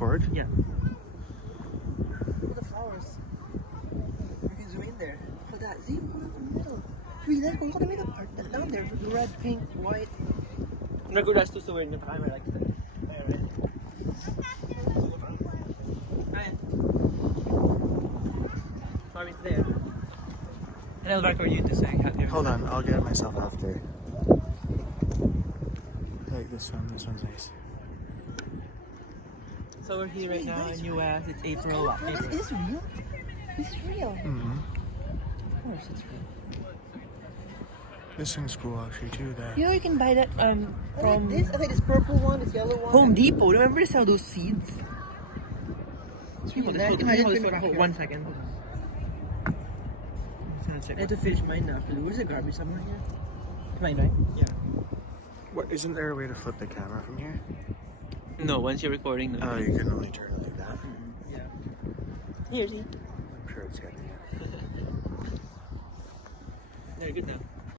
Board? Yeah. Look at the flowers. You can zoom in there. Look at that. See? Look at the middle. Look at the middle part. That down there. Red, pink, white. Nagulas to wearing the camera like that. Ryan. Sorry, it's there. And I'll record you to say. Hold on, I'll get it myself after. Like this one's nice. So we're here right now in US. It's April. April. Is this real? It's real. Mm-hmm. Of course it's real. This one's cool actually too. That. You know you can buy that from this. I think this purple one, this yellow one. Home Depot. Remember they sell those seeds? Hold on, 1 second. I had to finish mine now. Where's the garbage somewhere here? Mine, right? Yeah. What? Isn't there a way to flip the camera from here? No, once you're recording. Oh, you can only turn it like that. Yeah. Here, see. I'm sure it's good. They're good now.